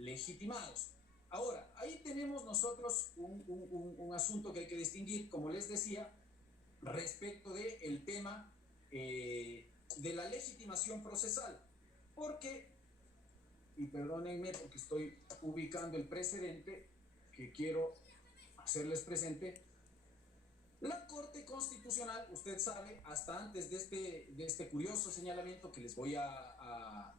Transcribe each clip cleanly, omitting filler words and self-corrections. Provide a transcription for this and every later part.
legitimados. Ahora, ahí tenemos nosotros un asunto que hay que distinguir, como les decía, respecto del tema de la legitimación procesal, porque, y perdónenme porque estoy ubicando el precedente que quiero hacerles presente, la Corte Constitucional, usted sabe, hasta antes de este curioso señalamiento que les voy a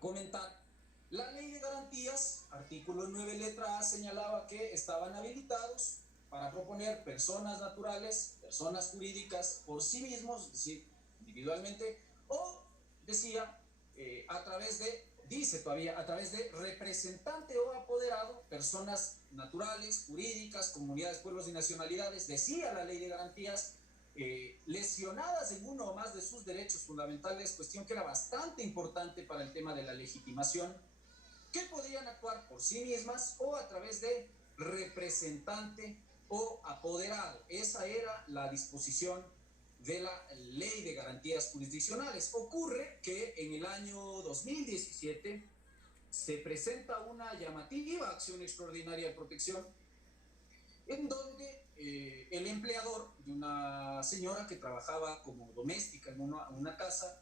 comentar, la Ley de Garantías, artículo 9, letra A, señalaba que estaban habilitados para proponer personas naturales, personas jurídicas por sí mismos, es decir, individualmente, o decía a través de, dice todavía, a través de representante o apoderado, personas naturales, jurídicas, comunidades, pueblos y nacionalidades, decía la Ley de Garantías, lesionadas en uno o más de sus derechos fundamentales, cuestión que era bastante importante para el tema de la legitimación, que podían actuar por sí mismas o a través de representante o apoderado. Esa era la disposición de la Ley de Garantías Jurisdiccionales. Ocurre que en el año 2017 se presenta una llamativa acción extraordinaria de protección en donde el empleador de una señora que trabajaba como doméstica en una casa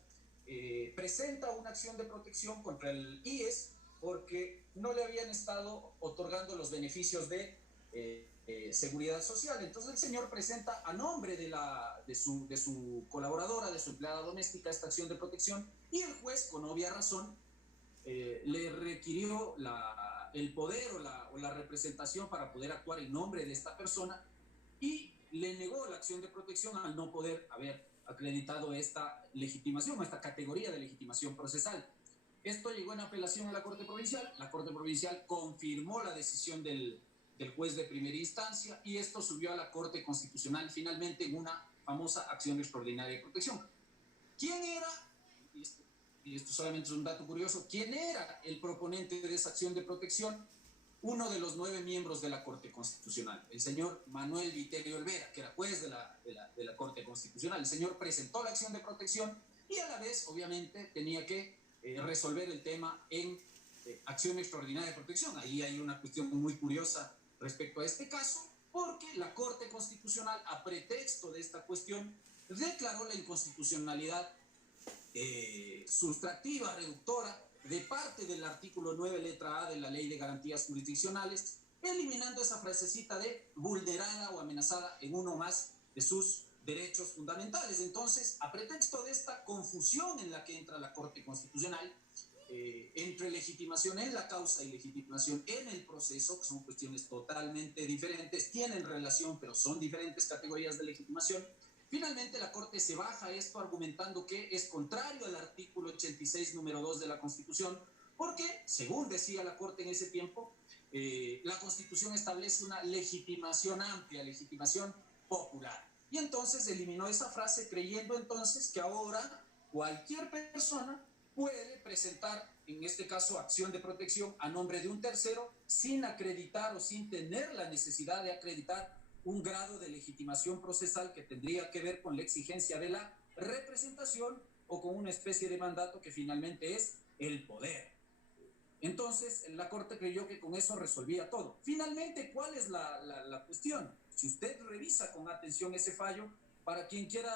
presenta una acción de protección contra el IES porque no le habían estado otorgando los beneficios de seguridad social. Entonces el señor presenta a nombre de su colaboradora, de su empleada doméstica, esta acción de protección, y el juez, con obvia razón, le requirió el poder o la representación para poder actuar en nombre de esta persona y le negó la acción de protección al no poder haber acreditado esta legitimación, esta categoría de legitimación procesal. Esto llegó en apelación a la Corte Provincial. La Corte Provincial confirmó la decisión del juez de primera instancia y esto subió a la Corte Constitucional finalmente en una famosa acción extraordinaria de protección. ¿Quién era? Y esto solamente es un dato curioso, ¿quién era el proponente de esa acción de protección? Uno de los 9 miembros de la Corte Constitucional, el señor Manuel Viterio Olvera, que era juez de la Corte Constitucional. El señor presentó la acción de protección y a la vez, obviamente, tenía que resolver el tema en acción extraordinaria de protección. Ahí hay una cuestión muy curiosa respecto a este caso, porque la Corte Constitucional, a pretexto de esta cuestión, declaró la inconstitucionalidad sustractiva, reductora, de parte del artículo 9, letra A de la Ley de Garantías Jurisdiccionales, eliminando esa frasecita de vulnerada o amenazada en uno más de sus derechos fundamentales. Entonces, a pretexto de esta confusión en la que entra la Corte Constitucional, entre legitimación en la causa y legitimación en el proceso, que son cuestiones totalmente diferentes, tienen relación, pero son diferentes categorías de legitimación. Finalmente, la Corte se baja esto argumentando que es contrario al artículo 86, número 2 de la Constitución, porque, según decía la Corte en ese tiempo, la Constitución establece una legitimación amplia, legitimación popular. Y entonces eliminó esa frase creyendo entonces que ahora cualquier persona puede presentar, en este caso, acción de protección a nombre de un tercero sin acreditar o sin tener la necesidad de acreditar un grado de legitimación procesal que tendría que ver con la exigencia de la representación o con una especie de mandato que finalmente es el poder. Entonces, la Corte creyó que con eso resolvía todo. Finalmente, ¿cuál es la cuestión? Si usted revisa con atención ese fallo, para quien quiera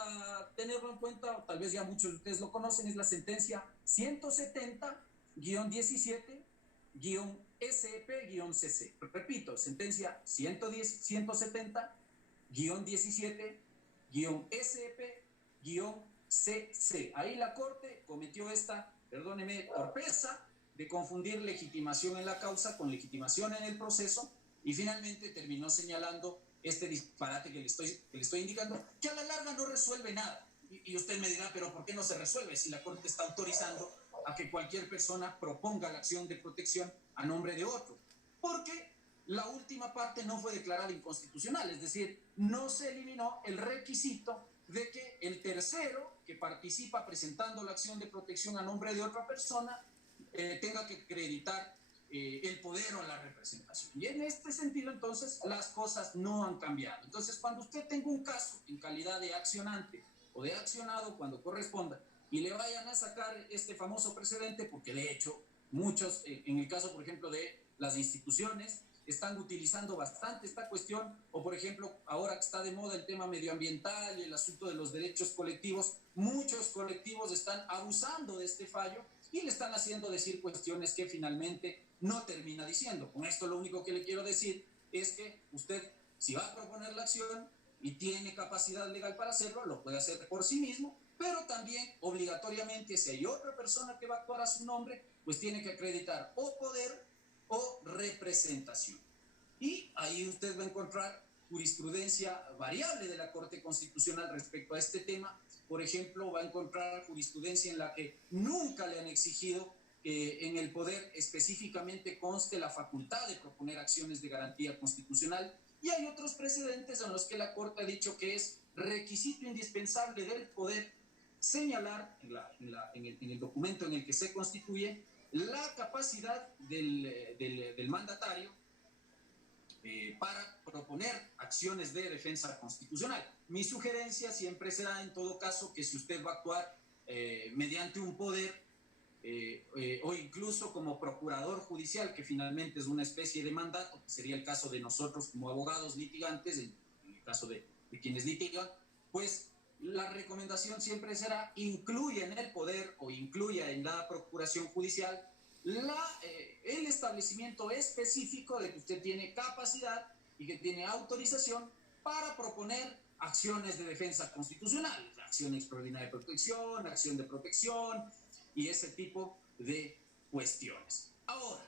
tenerlo en cuenta, o tal vez ya muchos de ustedes lo conocen, es la sentencia 170-17-SEP-CC. Repito, sentencia 117-17-SEP-CC. Ahí la Corte cometió esta, perdóneme, torpeza de confundir legitimación en la causa con legitimación en el proceso y finalmente terminó señalando este disparate que le estoy indicando, que a la larga no resuelve nada. Y usted me dirá, pero ¿por qué no se resuelve si la Corte está autorizando a que cualquier persona proponga la acción de protección a nombre de otro? Porque la última parte no fue declarada inconstitucional, es decir, no se eliminó el requisito de que el tercero que participa presentando la acción de protección a nombre de otra persona tenga que acreditar el poder o la representación. Y en este sentido, entonces, las cosas no han cambiado. Entonces, cuando usted tenga un caso en calidad de accionante o de accionado, cuando corresponda, y le vayan a sacar este famoso precedente, porque de hecho Muchos, en el caso, por ejemplo, de las instituciones, están utilizando bastante esta cuestión, o por ejemplo, ahora que está de moda el tema medioambiental y el asunto de los derechos colectivos, muchos colectivos están abusando de este fallo y le están haciendo decir cuestiones que finalmente no termina diciendo. Con esto lo único que le quiero decir es que usted, si va a proponer la acción y tiene capacidad legal para hacerlo, lo puede hacer por sí mismo, pero también obligatoriamente, si hay otra persona que va a actuar a su nombre, pues tiene que acreditar o poder o representación. Y ahí usted va a encontrar jurisprudencia variable de la Corte Constitucional respecto a este tema. Por ejemplo, va a encontrar jurisprudencia en la que nunca le han exigido que en el poder específicamente conste la facultad de proponer acciones de garantía constitucional, y hay otros precedentes en los que la Corte ha dicho que es requisito indispensable del poder señalar en el documento en el que se constituye la capacidad del mandatario para proponer acciones de defensa constitucional. Mi sugerencia siempre será, en todo caso, que si usted va a actuar mediante un poder o incluso como procurador judicial, que finalmente es una especie de mandato, que sería el caso de nosotros como abogados litigantes, en el caso de quienes litigan, pues la recomendación siempre será incluya en el poder o incluya en la procuración judicial el establecimiento específico de que usted tiene capacidad y que tiene autorización para proponer acciones de defensa constitucional, acción extraordinaria de protección, acción de protección y ese tipo de cuestiones. Ahora,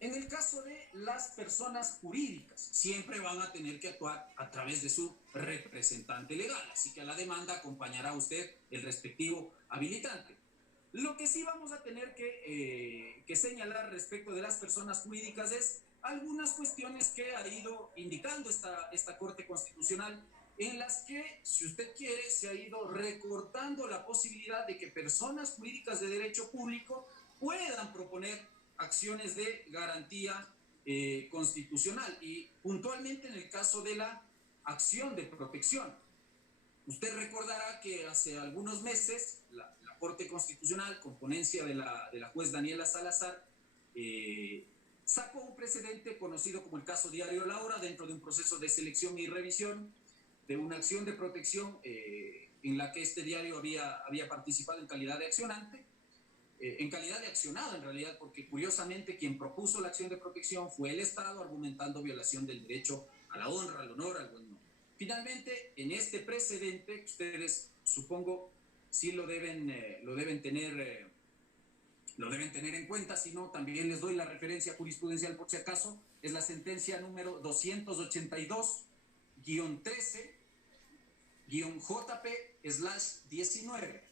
en el caso de las personas jurídicas, siempre van a tener que actuar a través de su representante legal, así que a la demanda acompañará a usted el respectivo habilitante. Lo que sí vamos a tener que señalar respecto de las personas jurídicas es algunas cuestiones que ha ido indicando esta Corte Constitucional, en las que, si usted quiere, se ha ido recortando la posibilidad de que personas jurídicas de derecho público puedan proponer acciones de garantía constitucional, y puntualmente en el caso de la acción de protección. Usted recordará que hace algunos meses la Corte Constitucional, con ponencia de la juez Daniela Salazar, sacó un precedente conocido como el caso Diario La Hora, dentro de un proceso de selección y revisión de una acción de protección en la que este diario había participado en calidad de accionante, en calidad de accionado en realidad, porque curiosamente quien propuso la acción de protección fue el Estado, argumentando violación del derecho a la honra, al honor, al buen nombre. Finalmente, en este precedente, ustedes supongo sí lo deben tener en cuenta, si no, también les doy la referencia jurisprudencial por si acaso, es la sentencia número 282-13-JP/19.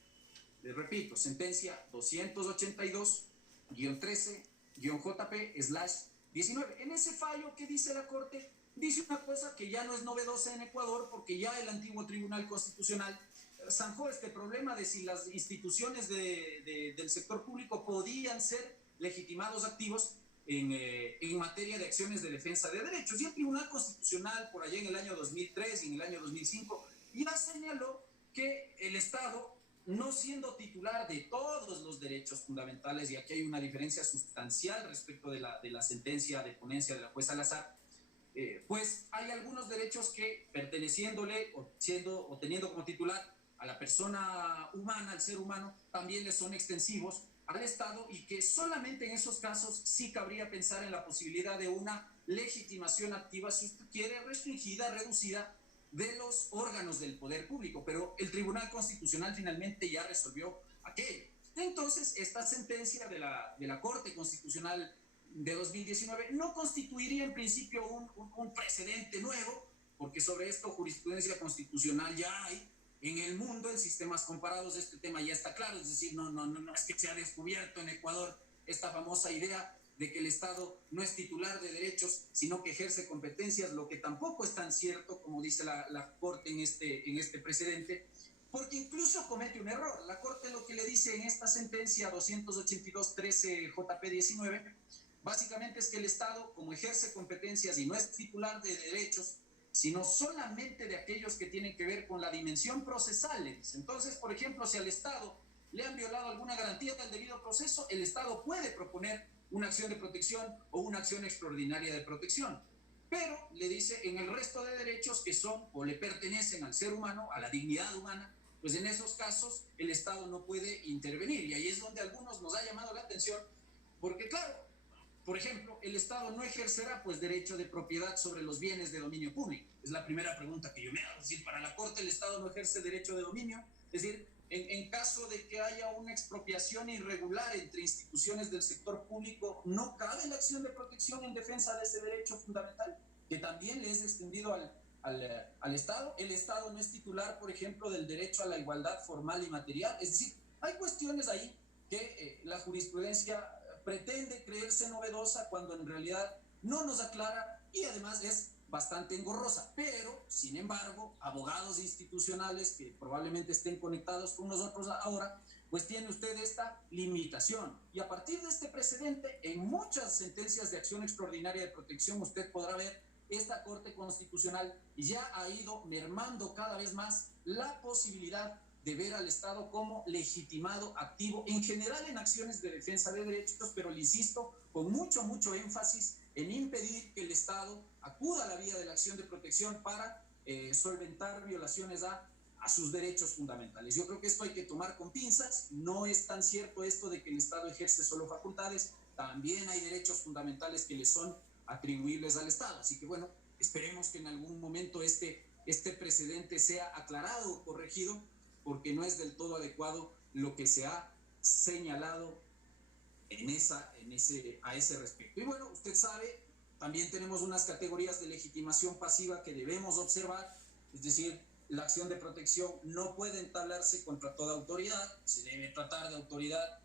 Les repito, sentencia 282-13-JP/19. En ese fallo, ¿qué dice la Corte? Dice una cosa que ya no es novedosa en Ecuador, porque ya el antiguo Tribunal Constitucional zanjó este problema de si las instituciones del sector público podían ser legitimados activos en materia de acciones de defensa de derechos. Y el Tribunal Constitucional, por allá en el año 2003 y en el año 2005, ya señaló que el Estado, no siendo titular de todos los derechos fundamentales, y aquí hay una diferencia sustancial respecto de la sentencia de ponencia de la juez Salazar, pues hay algunos derechos que, perteneciéndole o teniendo como titular a la persona humana, al ser humano, también le son extensivos al Estado, y que solamente en esos casos sí cabría pensar en la posibilidad de una legitimación activa, si usted quiere, restringida, reducida, de los órganos del poder público. Pero el Tribunal Constitucional finalmente ya resolvió aquello. Entonces, esta sentencia de la Corte Constitucional de 2019 no constituiría en principio un precedente nuevo, porque sobre esto jurisprudencia constitucional ya hay en el mundo, en sistemas comparados. Este tema ya está claro, es decir, no es que se ha descubierto en Ecuador esta famosa idea de que el Estado no es titular de derechos, sino que ejerce competencias, lo que tampoco es tan cierto como dice la Corte en este precedente, porque incluso comete un error. La Corte lo que le dice en esta sentencia 282-13-JP/19, básicamente es que el Estado, como ejerce competencias y no es titular de derechos, sino solamente de aquellos que tienen que ver con la dimensión procesal. Entonces, por ejemplo, si al Estado le han violado alguna garantía del debido proceso, el Estado puede proponer una acción de protección o una acción extraordinaria de protección. Pero le dice, en el resto de derechos que son o le pertenecen al ser humano, a la dignidad humana, pues en esos casos el Estado no puede intervenir. Y ahí es donde a algunos nos ha llamado la atención, porque claro, por ejemplo, el Estado no ejercerá pues derecho de propiedad sobre los bienes de dominio público. Es la primera pregunta que yo me hago. Es decir, para la Corte el Estado no ejerce derecho de dominio. Es decir, en caso de que haya una expropiación irregular entre instituciones del sector público, no cabe la acción de protección en defensa de ese derecho fundamental, que también le es extendido al Estado. El Estado no es titular, por ejemplo, del derecho a la igualdad formal y material. Es decir, hay cuestiones ahí que la jurisprudencia pretende creerse novedosa cuando en realidad no nos aclara y además es bastante engorrosa. Pero, sin embargo, abogados institucionales que probablemente estén conectados con nosotros ahora, pues tiene usted esta limitación. Y a partir de este precedente, en muchas sentencias de acción extraordinaria de protección, usted podrá ver esta Corte Constitucional ya ha ido mermando cada vez más la posibilidad de ver al Estado como legitimado activo, en general en acciones de defensa de derechos, pero le insisto, con mucho énfasis en impedir que el Estado acuda a la vía de la acción de protección para solventar violaciones a sus derechos fundamentales. Yo creo que esto hay que tomar con pinzas. No es tan cierto esto de que el Estado ejerce solo facultades, también hay derechos fundamentales que le son atribuibles al Estado. Así que bueno, esperemos que en algún momento este precedente sea aclarado o corregido, porque no es del todo adecuado lo que se ha señalado a ese respecto. Y bueno, usted sabe, también tenemos unas categorías de legitimación pasiva que debemos observar, es decir, la acción de protección no puede entablarse contra toda autoridad, se debe tratar de autoridad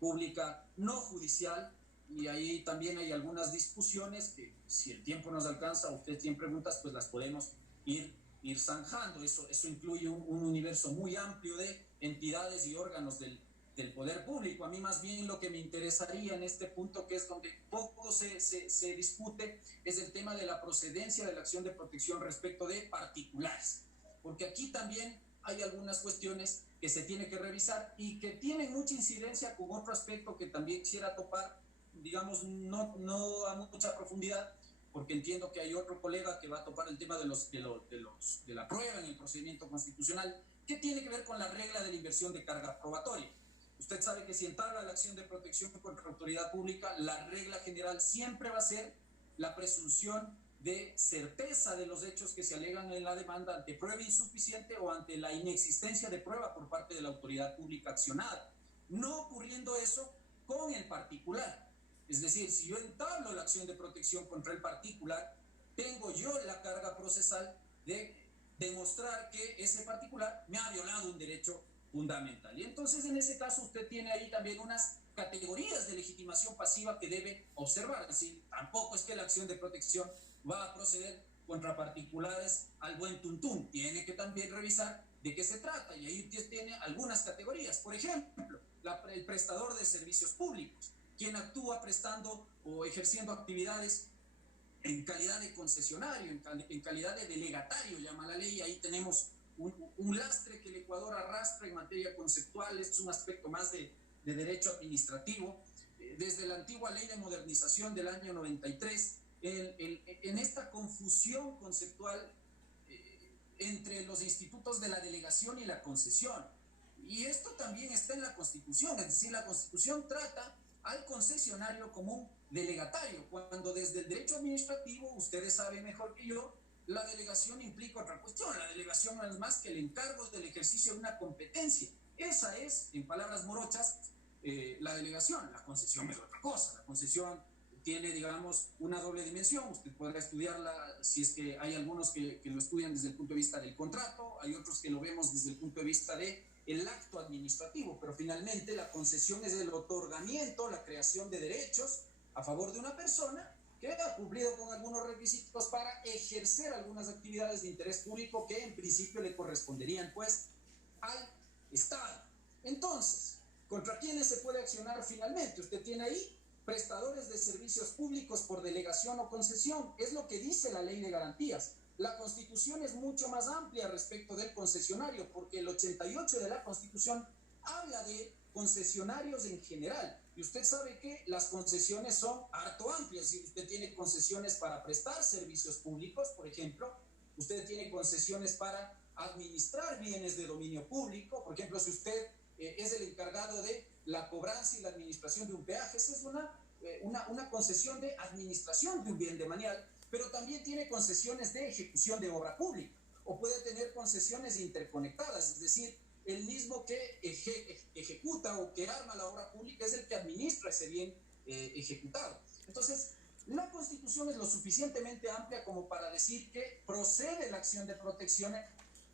pública no judicial, y ahí también hay algunas discusiones que, si el tiempo nos alcanza, usted tiene preguntas, pues las podemos ir zanjando. Eso incluye un universo muy amplio de entidades y órganos del poder público. A mí más bien lo que me interesaría en este punto, que es donde poco se discute, es el tema de la procedencia de la acción de protección respecto de particulares, porque aquí también hay algunas cuestiones que se tiene que revisar y que tienen mucha incidencia con otro aspecto que también quisiera topar, digamos, no a mucha profundidad, porque entiendo que hay otro colega que va a topar el tema de la prueba en el procedimiento constitucional, que tiene que ver con la regla de la inversión de carga probatoria. Usted sabe que si entabla la acción de protección contra autoridad pública, la regla general siempre va a ser la presunción de certeza de los hechos que se alegan en la demanda ante prueba insuficiente o ante la inexistencia de prueba por parte de la autoridad pública accionada. No ocurriendo eso con el particular. Es decir, si yo entablo la acción de protección contra el particular, tengo yo la carga procesal de demostrar que ese particular me ha violado un derecho fundamental. Y entonces, en ese caso, usted tiene ahí también unas categorías de legitimación pasiva que debe observar. Es decir, tampoco es que la acción de protección va a proceder contra particulares al buen tuntún. Tiene que también revisar de qué se trata. Y ahí usted tiene algunas categorías. Por ejemplo, el prestador de servicios públicos, quien actúa prestando o ejerciendo actividades en calidad de concesionario, en calidad de delegatario, llama la ley. Ahí tenemos un lastre que el Ecuador arrastra en materia conceptual. Es un aspecto más de derecho administrativo. Desde la antigua ley de modernización del año 93, en esta confusión conceptual entre los institutos de la delegación y la concesión. Y esto también está en la Constitución, es decir, la Constitución trata al concesionario como un delegatario, cuando desde el derecho administrativo, ustedes saben mejor que yo, la delegación implica otra cuestión. La delegación no es más que el encargo del ejercicio de una competencia. Esa es, en palabras morochas, la delegación. La concesión es otra cosa. La concesión tiene, digamos, una doble dimensión. Usted podrá estudiarla, si es que hay algunos que lo estudian desde el punto de vista del contrato, hay otros que lo vemos desde el punto de vista del acto administrativo, pero finalmente la concesión es el otorgamiento, la creación de derechos a favor de una persona que ha cumplido con algunos requisitos para ejercer algunas actividades de interés público que en principio le corresponderían pues al Estado. Entonces, ¿contra quiénes se puede accionar finalmente? Usted tiene ahí prestadores de servicios públicos por delegación o concesión. Es lo que dice la ley de garantías. La Constitución es mucho más amplia respecto del concesionario, porque el 88 de la Constitución habla de concesionarios en general. Y usted sabe que las concesiones son harto amplias. Si usted tiene concesiones para prestar servicios públicos, por ejemplo, usted tiene concesiones para administrar bienes de dominio público. Por ejemplo, si usted es el encargado de la cobranza y la administración de un peaje, esa es una concesión de administración de un bien demanial, pero también tiene concesiones de ejecución de obra pública, o puede tener concesiones interconectadas, es decir, el mismo que ejecuta o que arma la obra pública es el que administra ese bien ejecutado. Entonces, la Constitución es lo suficientemente amplia como para decir que procede la acción de protección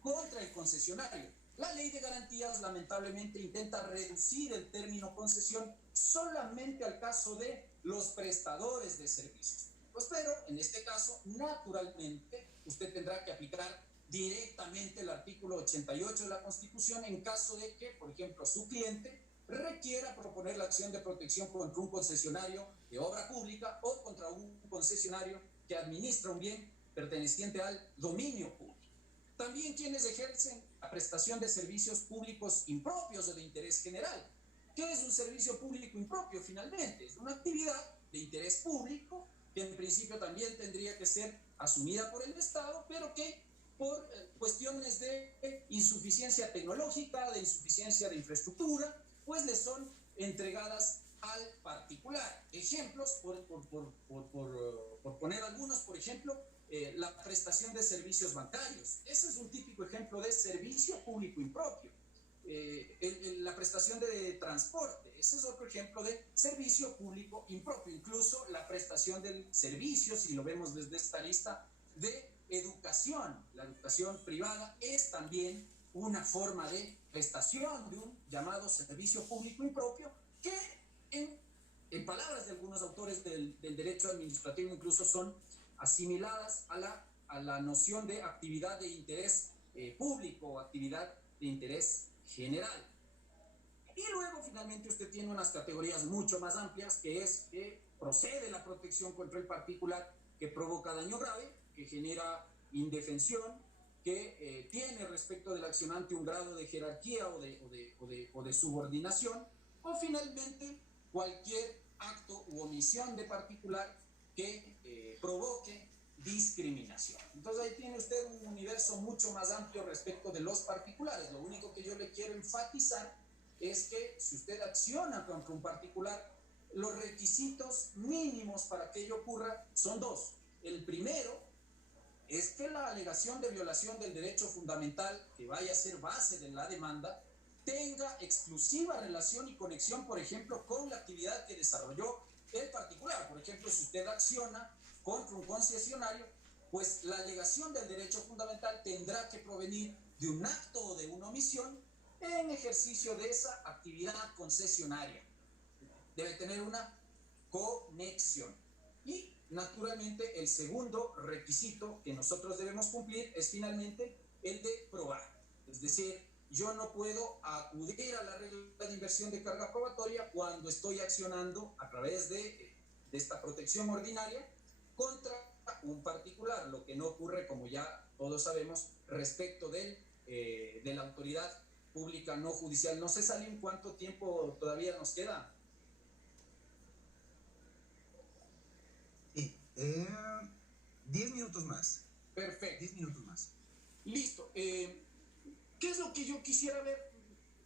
contra el concesionario. La ley de garantías, lamentablemente, intenta reducir el término concesión solamente al caso de los prestadores de servicios. Pues, pero en este caso, naturalmente, usted tendrá que aplicar directamente el artículo 88 de la Constitución en caso de que, por ejemplo, su cliente requiera proponer la acción de protección contra un concesionario de obra pública o contra un concesionario que administra un bien perteneciente al dominio público. También quienes ejercen la prestación de servicios públicos impropios o de interés general. ¿Qué es un servicio público impropio? Finalmente, es una actividad de interés público que en principio también tendría que ser asumida por el Estado, pero que por cuestiones de insuficiencia tecnológica, de insuficiencia de infraestructura, pues le son entregadas al particular. Ejemplos, por poner algunos, por ejemplo, la prestación de servicios bancarios. Ese es un típico ejemplo de servicio público impropio. La prestación de transporte, ese es otro ejemplo de servicio público impropio. Incluso la prestación del servicio, si lo vemos desde esta lista, de educación. La educación privada es también una forma de prestación de un llamado servicio público impropio que en palabras de algunos autores del derecho administrativo incluso son asimiladas a la noción de actividad de interés público o actividad de interés general. Y luego finalmente usted tiene unas categorías mucho más amplias, que es que procede la protección contra el particular que provoca daño grave, que genera indefensión, que tiene respecto del accionante un grado de jerarquía o de subordinación, o finalmente cualquier acto u omisión de particular que provoque discriminación. Entonces ahí tiene usted un universo mucho más amplio respecto de los particulares. Lo único que yo le quiero enfatizar es que si usted acciona contra un particular, los requisitos mínimos para que ello ocurra son dos. El primero es que la alegación de violación del derecho fundamental que vaya a ser base de la demanda tenga exclusiva relación y conexión, por ejemplo, con la actividad que desarrolló el particular. Por ejemplo, si usted acciona contra un concesionario, pues la alegación del derecho fundamental tendrá que provenir de un acto o de una omisión en ejercicio de esa actividad concesionaria. Debe tener una conexión. Y naturalmente el segundo requisito que nosotros debemos cumplir es finalmente el de probar. Es decir, yo no puedo acudir a la regla de inversión de carga probatoria cuando estoy accionando a través de esta protección ordinaria contra un particular, lo que no ocurre, como ya todos sabemos, respecto de la autoridad pública no judicial. No sé, Salim, ¿cuánto tiempo todavía nos queda? Sí, 10 minutos más. Perfecto. 10 minutos más. Listo. ¿Qué es lo que yo quisiera ver?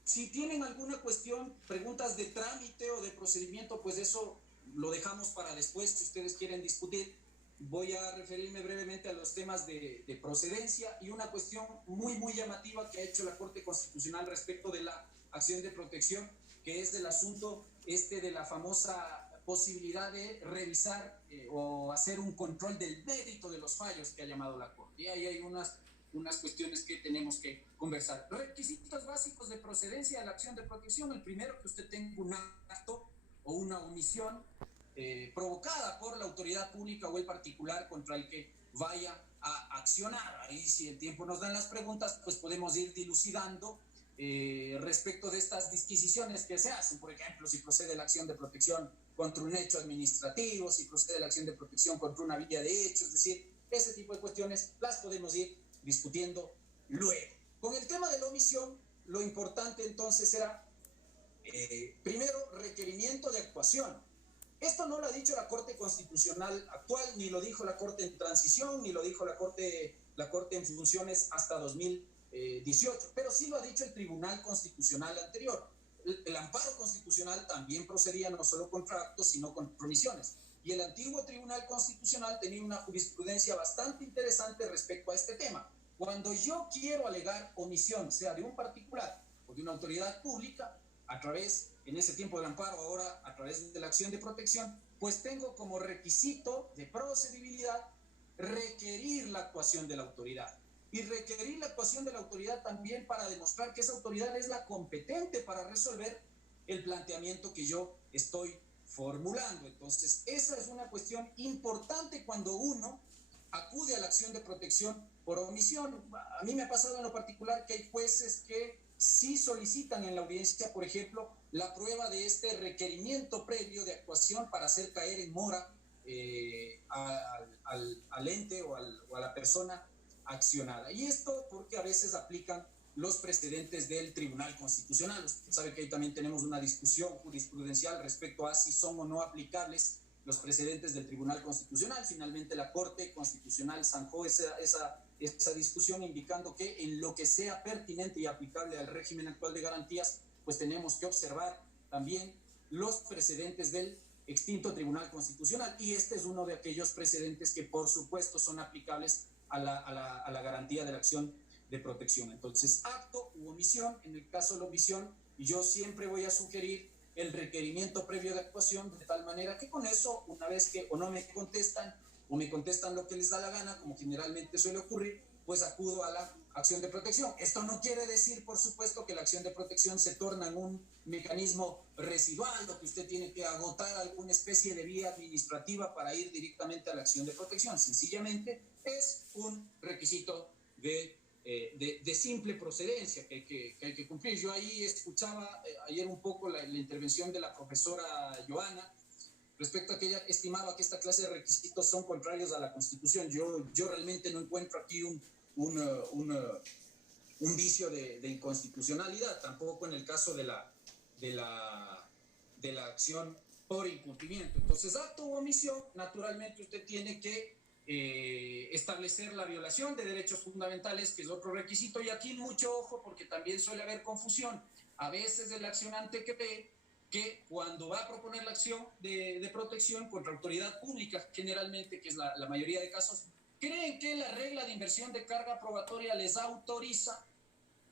Si tienen alguna cuestión, preguntas de trámite o de procedimiento, pues eso lo dejamos para después, si ustedes quieren discutir. Voy a referirme brevemente a los temas de procedencia y una cuestión muy, muy llamativa que ha hecho la Corte Constitucional respecto de la acción de protección, que es del asunto de la famosa posibilidad de revisar o hacer un control del mérito de los fallos que ha llamado la Corte. Y ahí hay unas cuestiones que tenemos que conversar. Requisitos básicos de procedencia de la acción de protección. El primero, que usted tenga un acto o una omisión provocada por la autoridad pública o el particular contra el que vaya a accionar. Ahí, si el tiempo nos dan las preguntas, pues podemos ir dilucidando respecto de estas disquisiciones que se hacen. Por ejemplo, si procede la acción de protección contra un hecho administrativo, si procede la acción de protección contra una vía de hecho, es decir, ese tipo de cuestiones las podemos ir discutiendo luego. Con el tema de la omisión, lo importante entonces será Primero, requerimiento de actuación. Esto no lo ha dicho la Corte Constitucional actual, ni lo dijo la Corte en transición, ni lo dijo la Corte en funciones hasta 2018, pero sí lo ha dicho el Tribunal Constitucional anterior. El amparo constitucional también procedía no solo contra actos, sino contra omisiones. Y el antiguo Tribunal Constitucional tenía una jurisprudencia bastante interesante respecto a este tema. Cuando yo quiero alegar omisión, sea de un particular o de una autoridad pública, a través, en ese tiempo del amparo, ahora a través de la acción de protección, pues tengo como requisito de procedibilidad requerir la actuación de la autoridad. Y requerir la actuación de la autoridad también para demostrar que esa autoridad es la competente para resolver el planteamiento que yo estoy formulando. Entonces, esa es una cuestión importante cuando uno acude a la acción de protección por omisión. A mí me ha pasado en lo particular que hay jueces que sí solicitan en la audiencia, por ejemplo, la prueba de este requerimiento previo de actuación para hacer caer en mora al ente o a la persona accionada. Y esto porque a veces aplican los precedentes del Tribunal Constitucional. Usted sabe que ahí también tenemos una discusión jurisprudencial respecto a si son o no aplicables los precedentes del Tribunal Constitucional. Finalmente la Corte Constitucional zanjó esa discusión, indicando que en lo que sea pertinente y aplicable al régimen actual de garantías, pues tenemos que observar también los precedentes del extinto Tribunal Constitucional, y este es uno de aquellos precedentes que por supuesto son aplicables a la garantía de la acción de protección. Entonces, acto u omisión, en el caso de la omisión, yo siempre voy a sugerir el requerimiento previo de actuación, de tal manera que con eso, una vez que o no me contestan, o me contestan lo que les da la gana, como generalmente suele ocurrir, pues acudo a la acción de protección. Esto no quiere decir, por supuesto, que la acción de protección se torna en un mecanismo residual, o que usted tiene que agotar alguna especie de vía administrativa para ir directamente a la acción de protección. Sencillamente es un requisito de simple procedencia que hay que cumplir. Yo ahí escuchaba ayer un poco la intervención de la profesora Joana respecto a que ella estimaba que esta clase de requisitos son contrarios a la Constitución. Yo realmente no encuentro aquí un vicio de inconstitucionalidad, tampoco en el caso de la acción por incumplimiento. Entonces, acto u omisión, naturalmente usted tiene que establecer la violación de derechos fundamentales, que es otro requisito, y aquí mucho ojo porque también suele haber confusión. A veces el accionante cree que cuando va a proponer la acción de protección contra autoridad pública, generalmente, que es la mayoría de casos, creen que la regla de inversión de carga probatoria les autoriza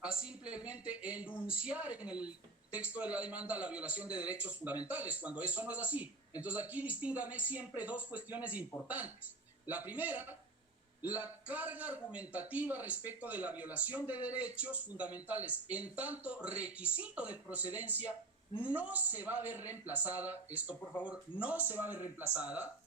a simplemente enunciar en el texto de la demanda la violación de derechos fundamentales, cuando eso no es así. Entonces aquí distíngame siempre dos cuestiones importantes. La primera, la carga argumentativa respecto de la violación de derechos fundamentales en tanto requisito de procedencia no se va a ver reemplazada, esto por favor, no se va a ver reemplazada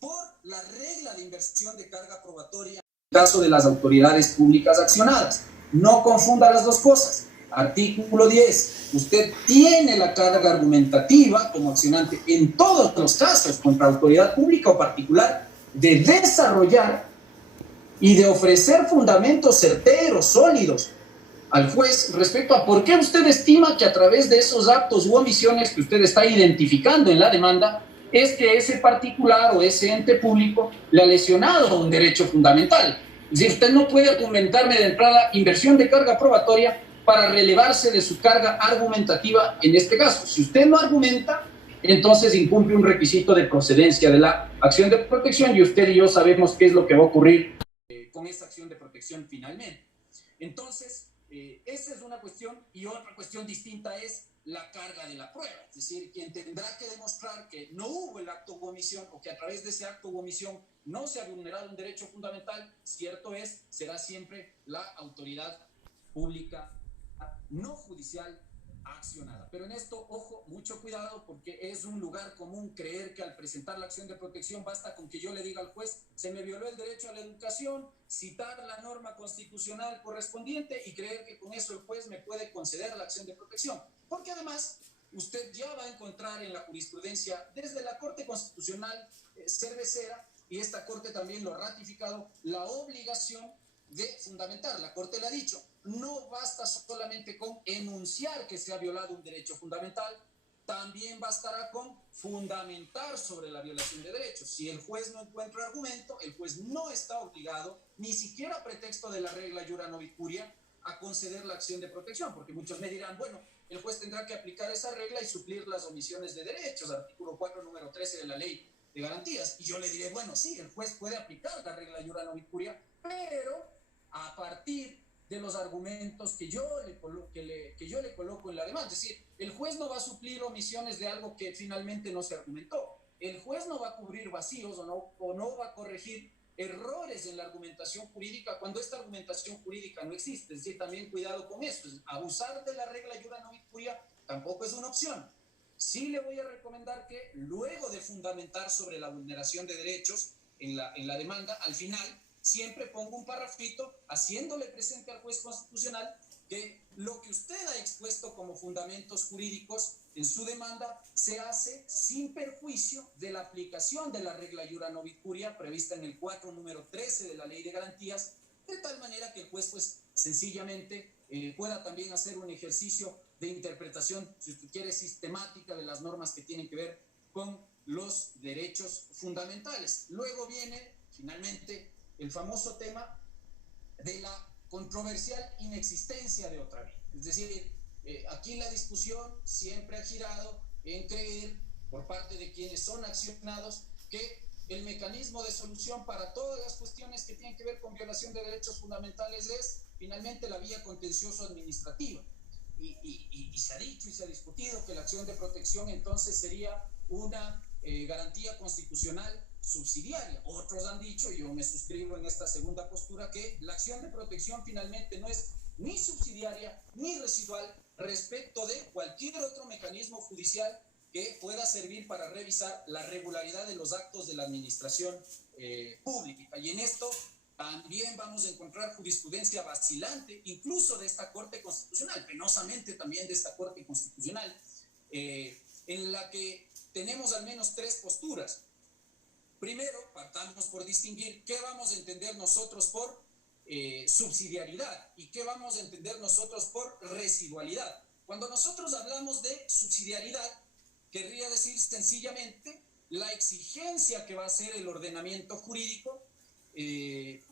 por la regla de inversión de carga probatoria en el caso de las autoridades públicas accionadas. No confunda las dos cosas. Artículo 10. Usted tiene la carga argumentativa como accionante en todos los casos contra autoridad pública o particular de desarrollar y de ofrecer fundamentos certeros, sólidos, al juez respecto a por qué usted estima que a través de esos actos u omisiones que usted está identificando en la demanda es que ese particular o ese ente público le ha lesionado un derecho fundamental. Es decir, usted no puede argumentarme de entrada inversión de carga probatoria para relevarse de su carga argumentativa en este caso. Si usted no argumenta, entonces incumple un requisito de procedencia de la acción de protección, y usted y yo sabemos qué es lo que va a ocurrir con esa acción de protección finalmente. Entonces, esa es una cuestión, y otra cuestión distinta es la carga de la prueba, es decir, quien tendrá que demostrar que no hubo el acto u omisión, o que a través de ese acto u omisión no se ha vulnerado un derecho fundamental, cierto es, será siempre la autoridad pública no judicial accionada. Pero en esto, ojo, mucho cuidado, porque es un lugar común creer que al presentar la acción de protección basta con que yo le diga al juez, se me violó el derecho a la educación, citar la norma constitucional correspondiente y creer que con eso el juez me puede conceder la acción de protección. Porque además, usted ya va a encontrar en la jurisprudencia desde la Corte Constitucional cervecera, y esta Corte también lo ha ratificado, la obligación de fundamentar. La Corte le ha dicho, no basta solamente con enunciar que se ha violado un derecho fundamental, también bastará con fundamentar sobre la violación de derechos. Si el juez no encuentra argumento, el juez no está obligado, ni siquiera a pretexto de la regla iura novit curia, a conceder la acción de protección, porque muchos me dirán, bueno, el juez tendrá que aplicar esa regla y suplir las omisiones de derechos, artículo 4, número 13 de la ley de garantías. Y yo le diré, bueno, sí, el juez puede aplicar la regla iura novit curia, pero a partir de los argumentos que yo le coloco en la demanda. Es decir, el juez no va a suplir omisiones de algo que finalmente no se argumentó. El juez no va a cubrir vacíos o no va a corregir errores en la argumentación jurídica cuando esta argumentación jurídica no existe. Es decir, también cuidado con esto. Abusar de la regla iura novit curia tampoco es una opción. Sí le voy a recomendar que luego de fundamentar sobre la vulneración de derechos en la demanda, al final siempre pongo un parrafito haciéndole presente al juez constitucional que lo que usted ha expuesto como fundamentos jurídicos en su demanda se hace sin perjuicio de la aplicación de la regla iura novit curia prevista en el 4, número 13 de la ley de garantías, de tal manera que el juez pues sencillamente pueda también hacer un ejercicio de interpretación, si usted quiere, sistemática de las normas que tienen que ver con los derechos fundamentales. Luego viene finalmente el famoso tema de la controversial inexistencia de otra vía. Es decir, aquí la discusión siempre ha girado en creer, por parte de quienes son accionados, que el mecanismo de solución para todas las cuestiones que tienen que ver con violación de derechos fundamentales es finalmente la vía contencioso-administrativa. Y se ha dicho y se ha discutido que la acción de protección entonces sería una garantía constitucional subsidiaria. Otros han dicho, y yo me suscribo en esta segunda postura, que la acción de protección finalmente no es ni subsidiaria ni residual respecto de cualquier otro mecanismo judicial que pueda servir para revisar la regularidad de los actos de la administración pública. Y en esto también vamos a encontrar jurisprudencia vacilante, incluso de esta Corte Constitucional, penosamente también de esta Corte Constitucional, en la que tenemos al menos tres posturas. Primero, partamos por distinguir qué vamos a entender nosotros por subsidiariedad y qué vamos a entender nosotros por residualidad. Cuando nosotros hablamos de subsidiariedad, querría decir sencillamente la exigencia que va a hacer el ordenamiento jurídico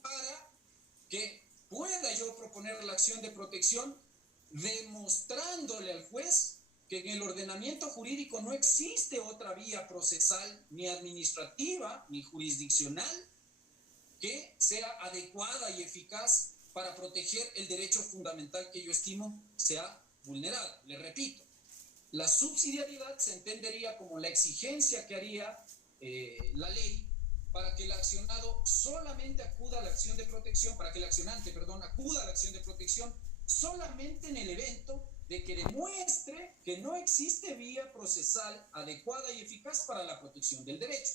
para que pueda yo proponer la acción de protección demostrándole al juez que en el ordenamiento jurídico no existe otra vía procesal, ni administrativa, ni jurisdiccional, que sea adecuada y eficaz para proteger el derecho fundamental que yo estimo se ha vulnerado. Le repito, la subsidiariedad se entendería como la exigencia que haría la ley para que el accionado solamente acuda a la acción de protección, para que el accionante, perdón, acuda a la acción de protección solamente en el evento de que demuestre que no existe vía procesal adecuada y eficaz para la protección del derecho.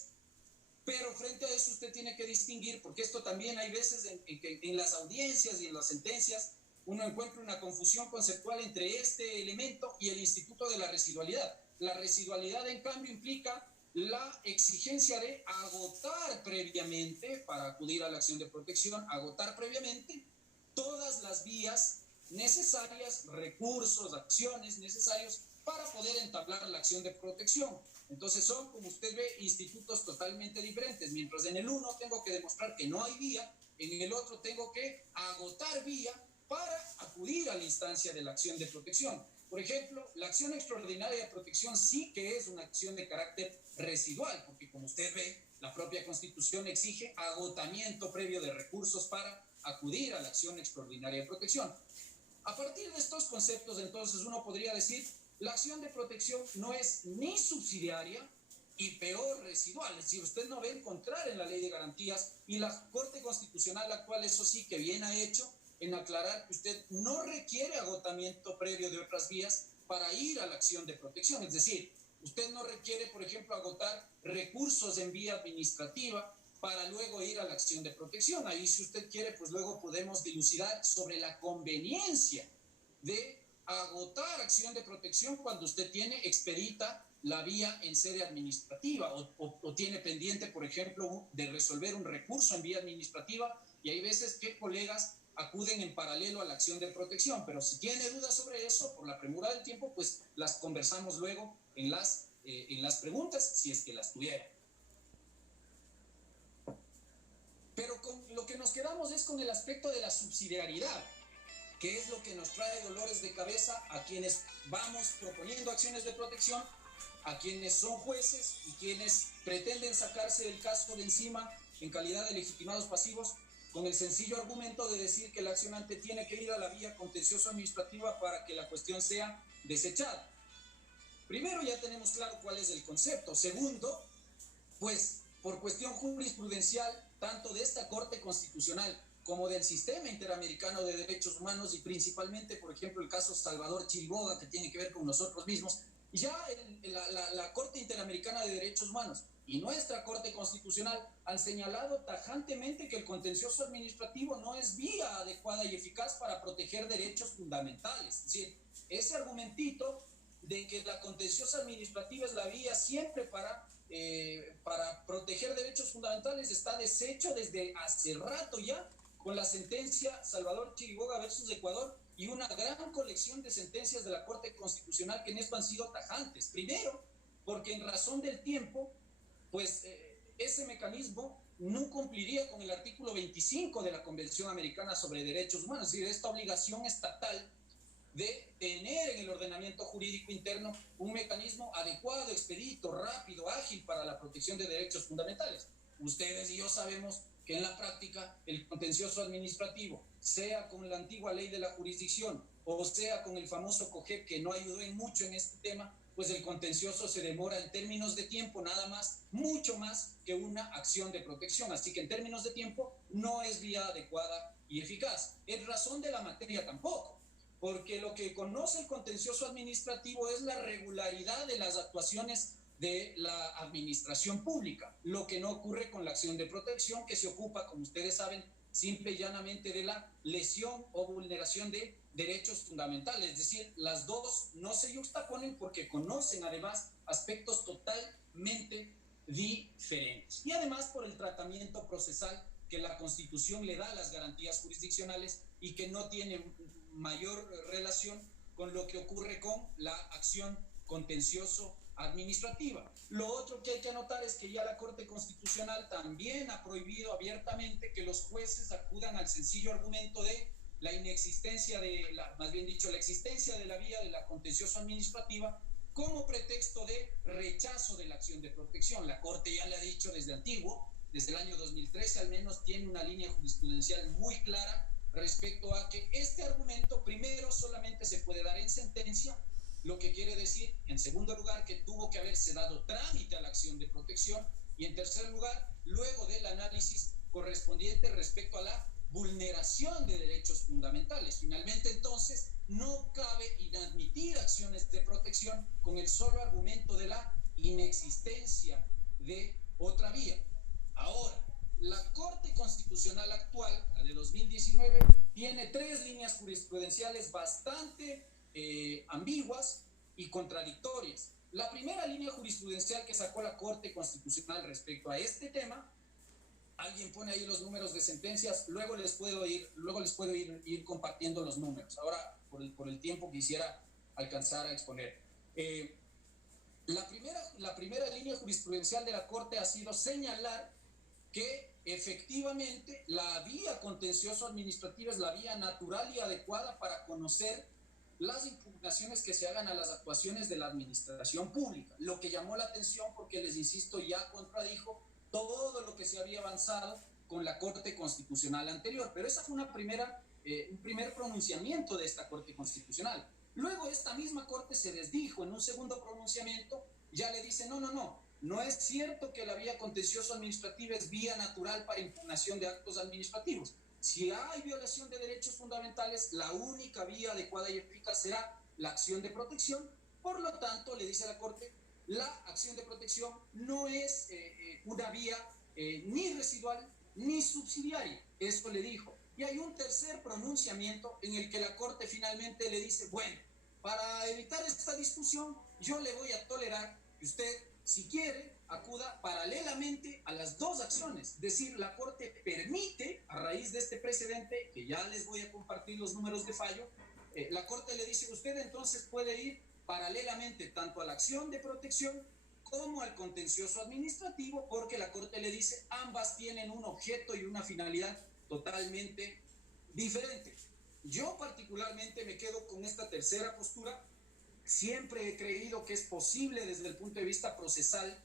Pero frente a eso usted tiene que distinguir, porque esto también hay veces en las audiencias y en las sentencias uno encuentra una confusión conceptual entre este elemento y el instituto de la residualidad. La residualidad, en cambio, implica la exigencia de agotar previamente, para acudir a la acción de protección, agotar previamente todas las vías necesarias, recursos, acciones necesarios para poder entablar la acción de protección. Entonces son, como usted ve, institutos totalmente diferentes. Mientras en el uno tengo que demostrar que no hay vía, en el otro tengo que agotar vía para acudir a la instancia de la acción de protección. Por ejemplo, la acción extraordinaria de protección sí que es una acción de carácter residual, porque como usted ve, la propia Constitución exige agotamiento previo de recursos para acudir a la acción extraordinaria de protección. A partir de estos conceptos, entonces, uno podría decir, la acción de protección no es ni subsidiaria y peor residual. Es decir, usted no va a encontrar en la ley de garantías, y la Corte Constitucional actual, eso sí que bien ha hecho en aclarar que usted no requiere agotamiento previo de otras vías para ir a la acción de protección. Es decir, usted no requiere, por ejemplo, agotar recursos en vía administrativa para luego ir a la acción de protección. Ahí, si usted quiere, pues luego podemos dilucidar sobre la conveniencia de agotar acción de protección cuando usted tiene expedita la vía en sede administrativa o tiene pendiente, por ejemplo, de resolver un recurso en vía administrativa, y hay veces que colegas acuden en paralelo a la acción de protección, pero si tiene dudas sobre eso, por la premura del tiempo, pues las conversamos luego en las preguntas, si es que las tuviera. Pero con lo que nos quedamos es con el aspecto de la subsidiariedad, que es lo que nos trae dolores de cabeza a quienes vamos proponiendo acciones de protección, a quienes son jueces y quienes pretenden sacarse el caso de encima en calidad de legitimados pasivos, con el sencillo argumento de decir que el accionante tiene que ir a la vía contencioso-administrativa para que la cuestión sea desechada. Primero, ya tenemos claro cuál es el concepto. Segundo, pues por cuestión jurisprudencial, tanto de esta Corte Constitucional como del sistema interamericano de derechos humanos, y principalmente, por ejemplo, el caso Salvador Chiriboga, que tiene que ver con nosotros mismos, ya la Corte Interamericana de Derechos Humanos y nuestra Corte Constitucional han señalado tajantemente que el contencioso administrativo no es vía adecuada y eficaz para proteger derechos fundamentales. Es decir, ese argumentito de que la contenciosa administrativa es la vía siempre para proteger derechos fundamentales está deshecho desde hace rato ya, con la sentencia Salvador Chiriboga versus Ecuador y una gran colección de sentencias de la Corte Constitucional que en esto han sido tajantes. Primero, porque en razón del tiempo, pues ese mecanismo no cumpliría con el artículo 25 de la Convención Americana sobre Derechos Humanos, es decir, esta obligación estatal de tener en el ordenamiento jurídico interno un mecanismo adecuado, expedito, rápido, ágil para la protección de derechos fundamentales. Ustedes y yo sabemos que en la práctica el contencioso administrativo, sea con la antigua ley de la jurisdicción o sea con el famoso COGEP, que no ayudó en mucho en este tema, pues el contencioso se demora en términos de tiempo nada más, mucho más que una acción de protección. Así que en términos de tiempo no es vía adecuada y eficaz. En razón de la materia tampoco, porque lo que conoce el contencioso administrativo es la regularidad de las actuaciones de la administración pública, lo que no ocurre con la acción de protección, que se ocupa, como ustedes saben, simple y llanamente de la lesión o vulneración de derechos fundamentales. Es decir, las dos no se yuxtaponen porque conocen además aspectos totalmente diferentes. Y además por el tratamiento procesal que la Constitución le da a las garantías jurisdiccionales y que no tiene mayor relación con lo que ocurre con la acción contencioso administrativa. Lo otro que hay que anotar es que ya la Corte Constitucional también ha prohibido abiertamente que los jueces acudan al sencillo argumento de la inexistencia más bien dicho, la existencia de la vía de la contencioso administrativa como pretexto de rechazo de la acción de protección. La Corte ya le ha dicho desde antiguo, desde el año 2013 al menos, tiene una línea jurisprudencial muy clara respecto a que este argumento primero solamente se puede dar en sentencia, lo que quiere decir, en segundo lugar, que tuvo que haberse dado trámite a la acción de protección, y en tercer lugar, luego del análisis correspondiente respecto a la vulneración de derechos fundamentales. Finalmente, entonces, no cabe inadmitir acciones de protección con el solo argumento de la inexistencia de otra vía. Ahora, la Corte Constitucional actual, la de 2019, tiene tres líneas jurisprudenciales bastante ambiguas y contradictorias. La primera línea jurisprudencial que sacó la Corte Constitucional respecto a este tema, alguien pone ahí los números de sentencias, luego les puedo ir compartiendo los números. Ahora, por el tiempo, quisiera alcanzar a exponer. La primera línea jurisprudencial de la Corte ha sido señalar que efectivamente la vía contencioso administrativa es la vía natural y adecuada para conocer las impugnaciones que se hagan a las actuaciones de la administración pública, lo que llamó la atención porque, les insisto, ya contradijo todo lo que se había avanzado con la Corte Constitucional anterior. Pero esa fue un primer pronunciamiento de esta Corte Constitucional. Luego esta misma Corte se desdijo en un segundo pronunciamiento, ya le dice no es cierto que la vía contencioso administrativa es vía natural para impugnación de actos administrativos. Si hay violación de derechos fundamentales, la única vía adecuada y eficaz será la acción de protección. Por lo tanto, le dice a la Corte, la acción de protección no es una vía ni residual ni subsidiaria. Eso le dijo. Y hay un tercer pronunciamiento en el que la Corte finalmente le dice, bueno, para evitar esta discusión, yo le voy a tolerar que usted, si quiere, acuda paralelamente a las dos acciones. Es decir, la Corte permite, a raíz de este precedente, que ya les voy a compartir los números de fallo, la Corte le dice, usted entonces puede ir paralelamente tanto a la acción de protección como al contencioso administrativo, porque la Corte le dice, ambas tienen un objeto y una finalidad totalmente diferente. Yo particularmente me quedo con esta tercera postura. Siempre he creído que es posible desde el punto de vista procesal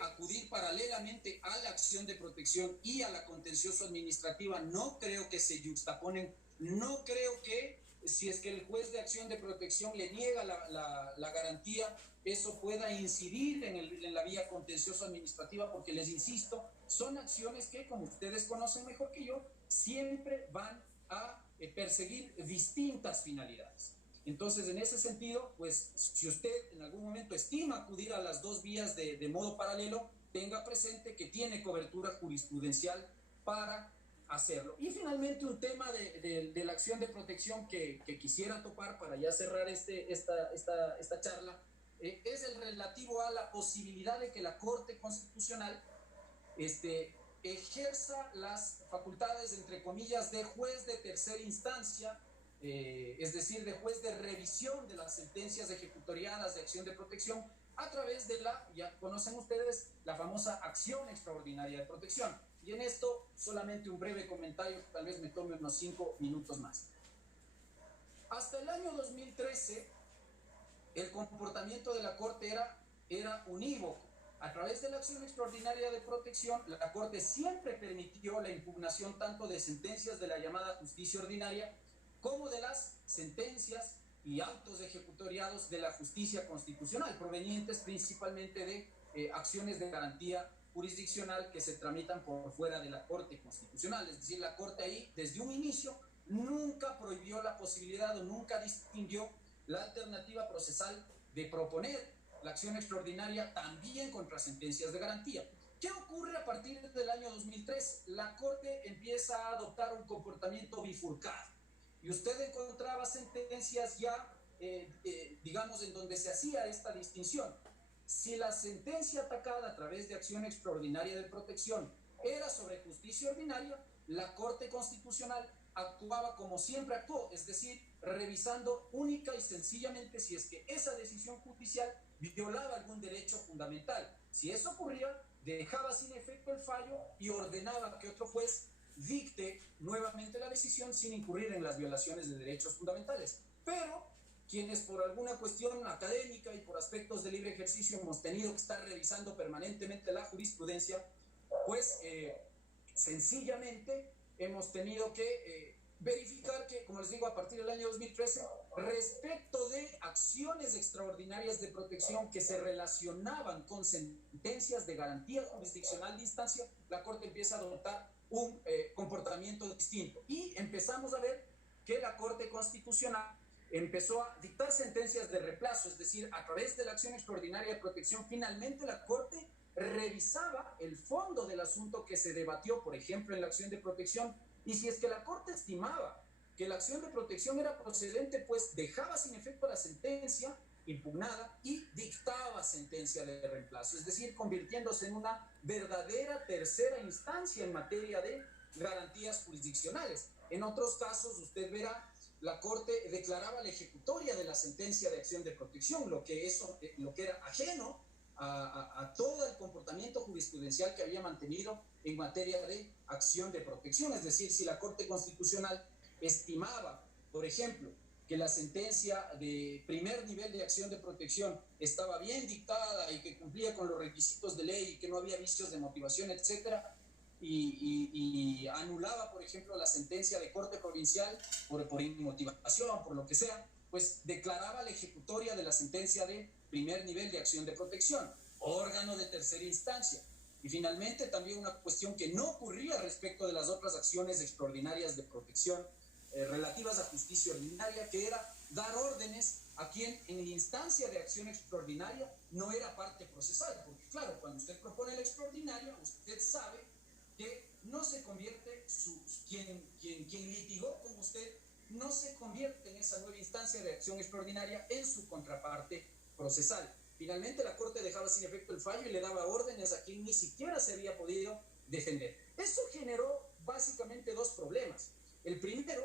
acudir paralelamente a la acción de protección y a la contencioso administrativa. No creo que se yuxtaponen, no creo que si es que el juez de acción de protección le niega la garantía, eso pueda incidir en la vía contencioso administrativa, porque les insisto, son acciones que, como ustedes conocen mejor que yo, siempre van a perseguir distintas finalidades. Entonces, en ese sentido, pues, si usted en algún momento estima acudir a las dos vías de modo paralelo, tenga presente que tiene cobertura jurisprudencial para hacerlo. Y finalmente, un tema de la acción de protección que quisiera topar para ya cerrar esta charla, es el relativo a la posibilidad de que la Corte Constitucional ejerza las facultades, entre comillas, de juez de tercera instancia, es decir, de juez de revisión de las sentencias ejecutoriadas de acción de protección a través de ya conocen ustedes, la famosa acción extraordinaria de protección. Y en esto solamente un breve comentario, tal vez me tome unos 5 minutos más. Hasta el año 2013, el comportamiento de la Corte era unívoco. A través de la acción extraordinaria de protección, la Corte siempre permitió la impugnación tanto de sentencias de la llamada justicia ordinaria como de las sentencias y autos ejecutoriados de la justicia constitucional, provenientes principalmente de acciones de garantía jurisdiccional que se tramitan por fuera de la Corte Constitucional. Es decir, la Corte ahí, desde un inicio, nunca prohibió la posibilidad o nunca distinguió la alternativa procesal de proponer la acción extraordinaria también contra sentencias de garantía. ¿Qué ocurre a partir del año 2003? La Corte empieza a adoptar un comportamiento bifurcado y usted encontraba sentencias ya, digamos, en donde se hacía esta distinción. Si la sentencia atacada a través de acción extraordinaria de protección era sobre justicia ordinaria, la Corte Constitucional actuaba como siempre actuó, es decir, revisando única y sencillamente si es que esa decisión judicial violaba algún derecho fundamental. Si eso ocurría, dejaba sin efecto el fallo y ordenaba que otro juez dicte nuevamente la decisión sin incurrir en las violaciones de derechos fundamentales. Pero quienes por alguna cuestión académica y por aspectos de libre ejercicio hemos tenido que estar revisando permanentemente la jurisprudencia, pues sencillamente hemos tenido que verificar que, como les digo, a partir del año 2013, respecto de acciones extraordinarias de protección que se relacionaban con sentencias de garantía jurisdiccional de instancia, la Corte empieza a adoptar un comportamiento distinto. Y empezamos a ver que la Corte Constitucional empezó a dictar sentencias de reemplazo, es decir, a través de la acción extraordinaria de protección, finalmente la Corte revisaba el fondo del asunto que se debatió, por ejemplo, en la acción de protección, y si es que la Corte estimaba que la acción de protección era procedente, pues dejaba sin efecto la sentencia impugnada y dictaba sentencia de reemplazo, es decir, convirtiéndose en una verdadera tercera instancia en materia de garantías jurisdiccionales. En otros casos, usted verá, la Corte declaraba la ejecutoria de la sentencia de acción de protección, lo que era ajeno a todo el comportamiento jurisprudencial que había mantenido en materia de acción de protección. Es decir, si la Corte Constitucional estimaba, por ejemplo, que la sentencia de primer nivel de acción de protección estaba bien dictada y que cumplía con los requisitos de ley y que no había vicios de motivación, etcétera, y anulaba, por ejemplo, la sentencia de corte provincial por inmotivación, por lo que sea, pues declaraba la ejecutoria de la sentencia de primer nivel de acción de protección, órgano de tercera instancia. Y finalmente también una cuestión que no ocurría respecto de las otras acciones extraordinarias de protección relativas a justicia ordinaria, que era dar órdenes a quien en la instancia de acción extraordinaria no era parte procesal, porque claro, cuando usted propone la extraordinaria, usted sabe que no se convierte, quien litigó con usted, no se convierte en esa nueva instancia de acción extraordinaria en su contraparte procesal. Finalmente la Corte dejaba sin efecto el fallo y le daba órdenes a quien ni siquiera se había podido defender. Eso generó básicamente dos problemas. El primero,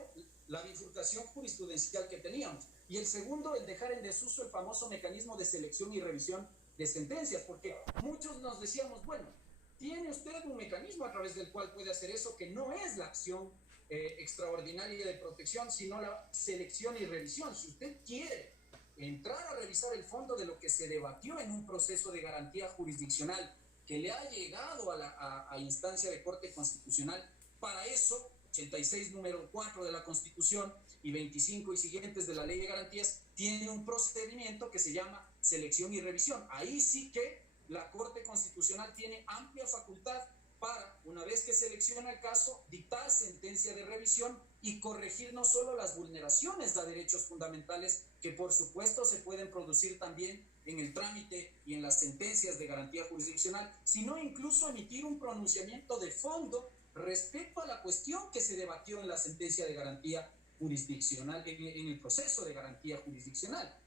la bifurcación jurisprudencial que teníamos, y el segundo, el dejar en desuso el famoso mecanismo de selección y revisión de sentencias, porque muchos nos decíamos, bueno, tiene usted un mecanismo a través del cual puede hacer eso, que no es la acción extraordinaria de protección, sino la selección y revisión. Si usted quiere entrar a revisar el fondo de lo que se debatió en un proceso de garantía jurisdiccional que le ha llegado a instancia de Corte Constitucional, para eso 86 número 4 de la Constitución y 25 y siguientes de la Ley de Garantías tiene un procedimiento que se llama selección y revisión. Ahí sí que la Corte Constitucional tiene amplia facultad para, una vez que selecciona el caso, dictar sentencia de revisión y corregir no solo las vulneraciones de derechos fundamentales que por supuesto se pueden producir también en el trámite y en las sentencias de garantía jurisdiccional, sino incluso emitir un pronunciamiento de fondo respecto a la cuestión que se debatió en la sentencia de garantía jurisdiccional, en el proceso de garantía jurisdiccional.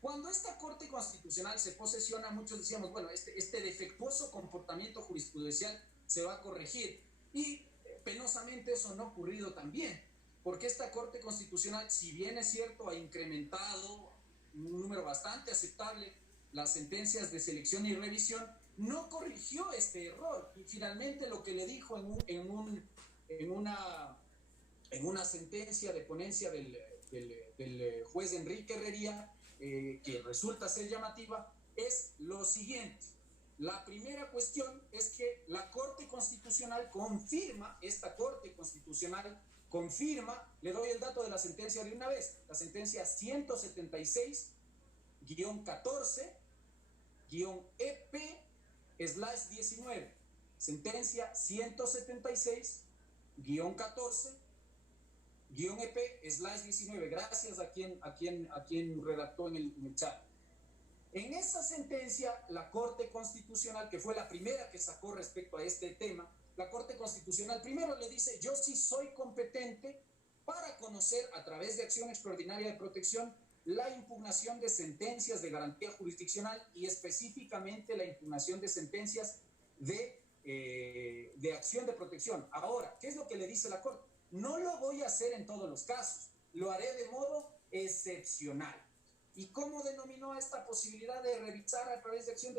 Cuando esta Corte Constitucional se posesiona, muchos decíamos, bueno, este defectuoso comportamiento jurisprudencial se va a corregir. Y penosamente eso no ha ocurrido también, porque esta Corte Constitucional, si bien es cierto, ha incrementado un número bastante aceptable las sentencias de selección y revisión, no corrigió este error. Y finalmente lo que le dijo en una sentencia de ponencia del juez Enrique Herrería, que resulta ser llamativa, es lo siguiente. La primera cuestión es que la Corte Constitucional confirma, esta Corte Constitucional confirma, le doy el dato de la sentencia de una vez, la sentencia 176-14-EP/19, sentencia 176-14-EP/19, gracias a quien redactó en el chat. En esa sentencia, la Corte Constitucional, que fue la primera que sacó respecto a este tema, la Corte Constitucional primero le dice, yo sí soy competente para conocer a través de acción extraordinaria de protección la impugnación de sentencias de garantía jurisdiccional y específicamente la impugnación de sentencias de acción de protección. Ahora, ¿qué es lo que le dice la Corte? No lo voy a hacer en todos los casos, lo haré de modo excepcional. ¿Y cómo denominó esta posibilidad de revisar a través de acción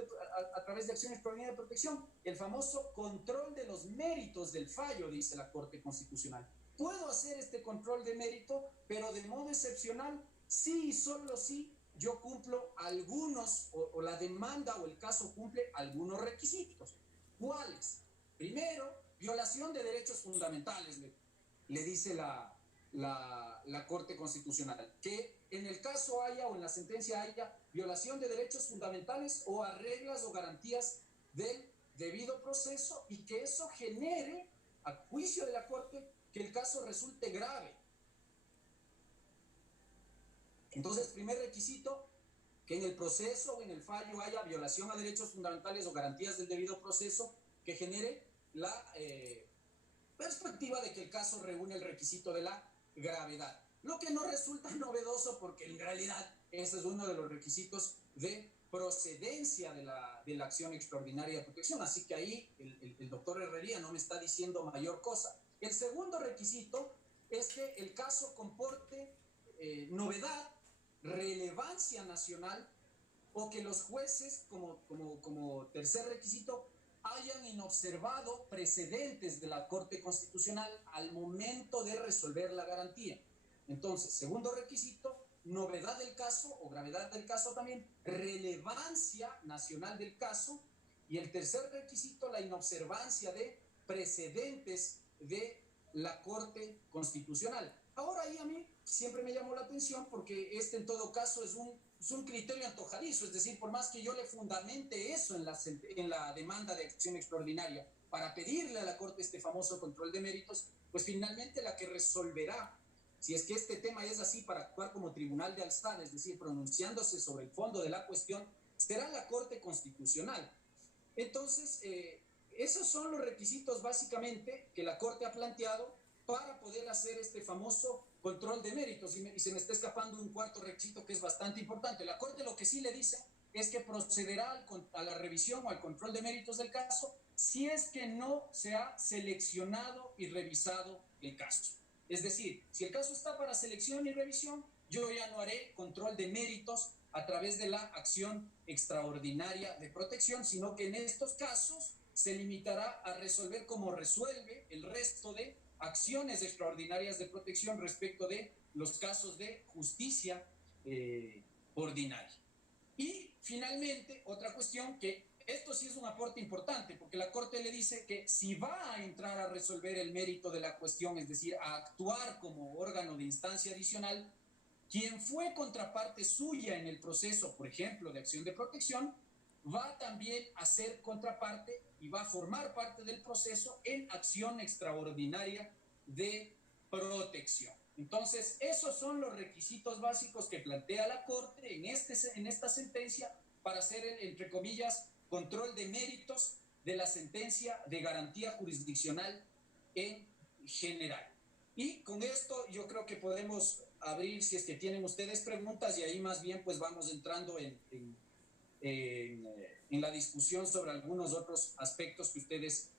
extraordinaria de protección? El famoso control de los méritos del fallo, dice la Corte Constitucional. Puedo hacer este control de mérito, pero de modo excepcional, sí y solo si yo cumplo algunos, o la demanda o el caso cumple algunos requisitos. ¿Cuáles? Primero, violación de derechos fundamentales, le dice la Corte Constitucional, que en el caso haya o en la sentencia haya violación de derechos fundamentales o a reglas o garantías del debido proceso y que eso genere, a juicio de la Corte, que el caso resulte grave. Entonces, primer requisito, que en el proceso o en el fallo haya violación a derechos fundamentales o garantías del debido proceso que genere la perspectiva de que el caso reúne el requisito de la gravedad. Lo que no resulta novedoso porque en realidad ese es uno de los requisitos de procedencia de la acción extraordinaria de protección. Así que ahí el doctor Herrería no me está diciendo mayor cosa. El segundo requisito es que el caso comporte novedad, relevancia nacional o que los jueces, como tercer requisito, hayan inobservado precedentes de la Corte Constitucional al momento de resolver la garantía. Entonces, segundo requisito, novedad del caso o gravedad del caso también, relevancia nacional del caso, y el tercer requisito, la inobservancia de precedentes de la Corte Constitucional. Ahora ahí a mí siempre me llamó la atención porque en todo caso es un criterio antojadizo, es decir, por más que yo le fundamente eso en la demanda de acción extraordinaria para pedirle a la Corte este famoso control de méritos, pues finalmente la que resolverá si es que este tema es así para actuar como tribunal de alzada, es decir, pronunciándose sobre el fondo de la cuestión, será la Corte Constitucional. Entonces, esos son los requisitos básicamente que la Corte ha planteado para poder hacer este famoso control de méritos. Y se me está escapando un cuarto requisito que es bastante importante. La Corte lo que sí le dice es que procederá a la revisión o al control de méritos del caso si es que no se ha seleccionado y revisado el caso. Es decir, si el caso está para selección y revisión, yo ya no haré control de méritos a través de la acción extraordinaria de protección, sino que en estos casos se limitará a resolver como resuelve el resto de acciones extraordinarias de protección respecto de los casos de justicia ordinaria. Y finalmente, otra cuestión que esto sí es un aporte importante, porque la Corte le dice que si va a entrar a resolver el mérito de la cuestión, es decir, a actuar como órgano de instancia adicional, quien fue contraparte suya en el proceso, por ejemplo, de acción de protección, va también a ser contraparte y va a formar parte del proceso en acción extraordinaria de protección. Entonces, esos son los requisitos básicos que plantea la Corte en esta sentencia para hacer, entre comillas, control de méritos de la sentencia de garantía jurisdiccional en general. Y con esto yo creo que podemos abrir, si es que tienen ustedes preguntas, y ahí más bien pues vamos entrando en la discusión sobre algunos otros aspectos que ustedes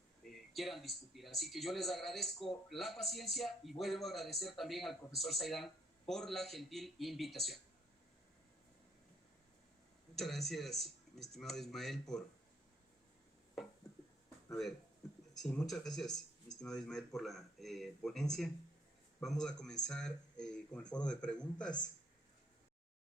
quieran discutir. Así que yo les agradezco la paciencia y vuelvo a agradecer también al profesor Saidán por la gentil invitación. Muchas gracias, mi estimado Ismael, muchas gracias, mi estimado Ismael, por la ponencia. Vamos a comenzar con el foro de preguntas.